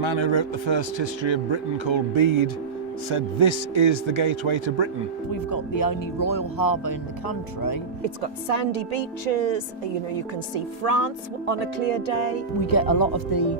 man who wrote the first history of Britain, called Bede, said this is the gateway to Britain. We've got the only royal harbour in the country. It's got sandy beaches, you can see France on a clear day. We get a lot of the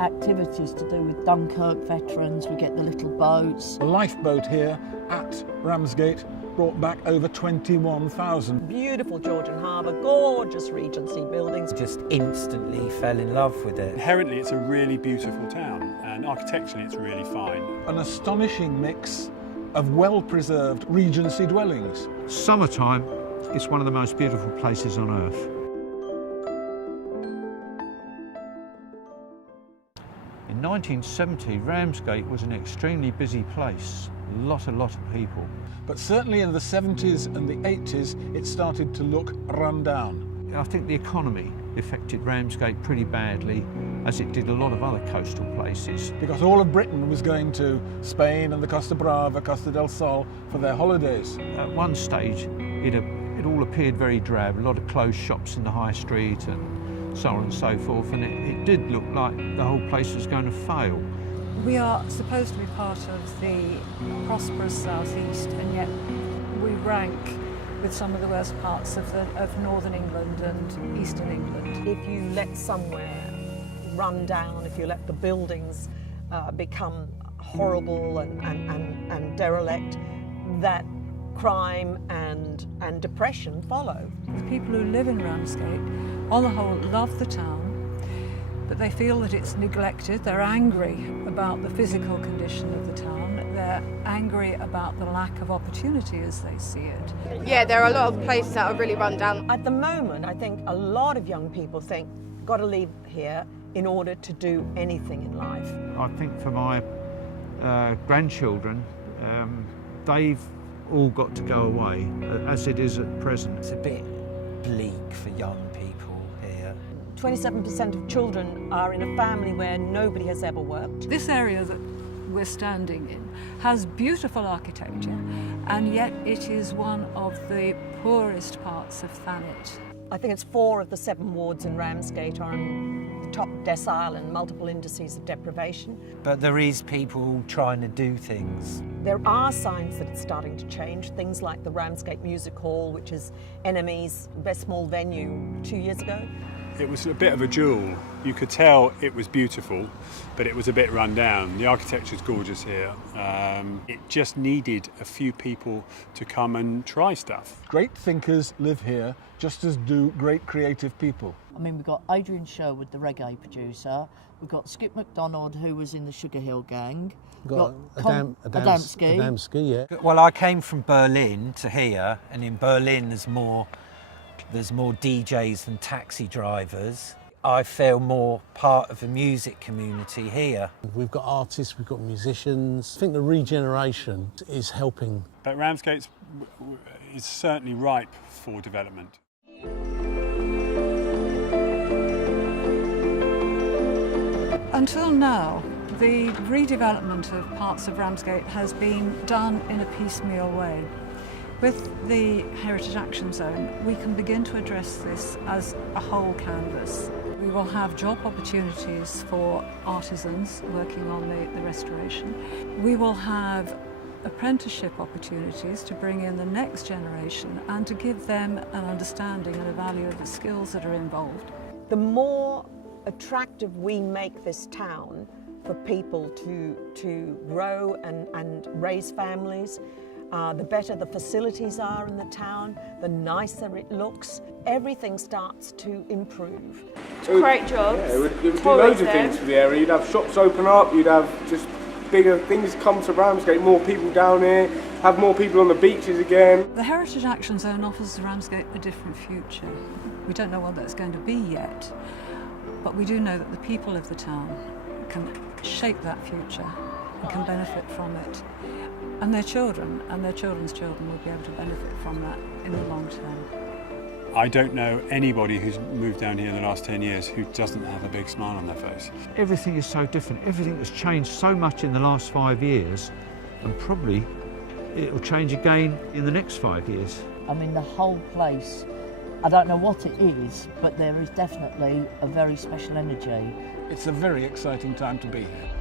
activities to do with Dunkirk veterans. We get the little boats. A lifeboat here at Ramsgate brought back over 21,000. Beautiful Georgian harbour, gorgeous Regency buildings. Just instantly fell in love with it. Inherently, it's a really beautiful town, and architecturally it's really fine. An astonishing mix of well-preserved Regency dwellings. Summertime, it's one of the most beautiful places on earth. In 1970, Ramsgate was an extremely busy place. A lot of people. But certainly in the 70s and the 80s, it started to look run down. I think the economy affected Ramsgate pretty badly, as it did a lot of other coastal places. Because all of Britain was going to Spain and the Costa Brava, Costa del Sol for their holidays. At one stage, it all appeared very drab, a lot of closed shops in the high street and so on and so forth, and it did look like the whole place was going to fail. We are supposed to be part of the prosperous southeast, and yet we rank with some of the worst parts of northern England and eastern England. If you let somewhere run down, if you let the buildings become horrible and derelict, that crime and depression follow. The people who live in Ramsgate, on the whole, love the town, but they feel that it's neglected. They're angry about the physical condition of the town. They're angry about the lack of opportunity as they see it. Yeah, there are a lot of places that are really run down. At the moment, I think a lot of young people think, got to leave here in order to do anything in life. I think for my grandchildren, they've all got to go away, as it is at present. It's a bit bleak for young people here. 27% of children are in a family where nobody has ever worked. This area that we're standing in has beautiful architecture, and yet it is one of the poorest parts of Thanet. I think it's 4 of the 7 wards in Ramsgate are on the top decile in multiple indices of deprivation. But there is people trying to do things. There are signs that it's starting to change, things like the Ramsgate Music Hall, which is NME's best small venue 2 years ago. It was a bit of a jewel. You could tell it was beautiful, but it was a bit run down. The architecture's gorgeous here. It just needed a few people to come and try stuff. Great thinkers live here, just as do great creative people. I mean, we've got Adrian Sherwood, the reggae producer. We've got Skip MacDonald, who was in the Sugar Hill Gang. We've got Adamski, yeah. Well, I came from Berlin to here, and in Berlin there's more DJs than taxi drivers. I feel more part of the music community here. We've got artists, we've got musicians. I think the regeneration is helping. But Ramsgate is certainly ripe for development. Until now, the redevelopment of parts of Ramsgate has been done in a piecemeal way. With the Heritage Action Zone, we can begin to address this as a whole canvas. We will have job opportunities for artisans working on the restoration. We will have apprenticeship opportunities to bring in the next generation and to give them an understanding and a value of the skills that are involved. The more attractive we make this town for people to grow and raise families, the better the facilities are in the town, the nicer it looks. Everything starts to improve. Great jobs. Yeah, it would do loads of things for the area. You'd have shops open up, you'd have just bigger things come to Ramsgate, more people down here, have more people on the beaches again. The Heritage Action Zone offers Ramsgate a different future. We don't know what that's going to be yet, but we do know that the people of the town can shape that future and can benefit from it. And their children and their children's children will be able to benefit from that in the long term. I don't know anybody who's moved down here in the last 10 years who doesn't have a big smile on their face. Everything is so different. Everything has changed so much in the last 5 years, and probably it will change again in the next 5 years. I mean, the whole place I don't know what it is, but there is definitely a very special energy. It's a very exciting time to be here.